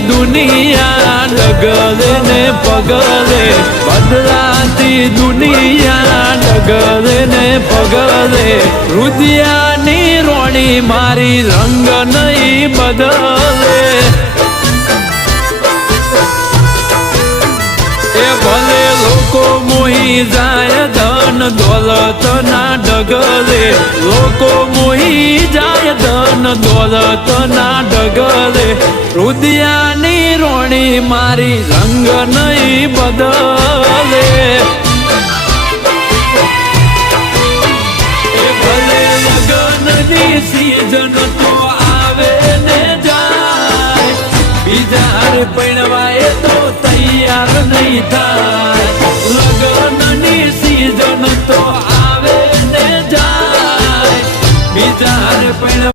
દુનિયા ડગલે ને પગલે બદલાતી દુનિયા ડગલે ને પગલે રુદિયાની રોણી મારી રંગ નહીં બદલે એ ભલે લોકો મોહી જાય ધન દોલત ના ડગલે લોકો મોહી જાય ધન દોલત ના ડગલે રુદિયાની રોણી મારી રંગ નહીં બદલે એ ભલે લગનની સીઝન તો આવે ને જાય બીજા પૈણવાય તો તૈયાર નહીં થાય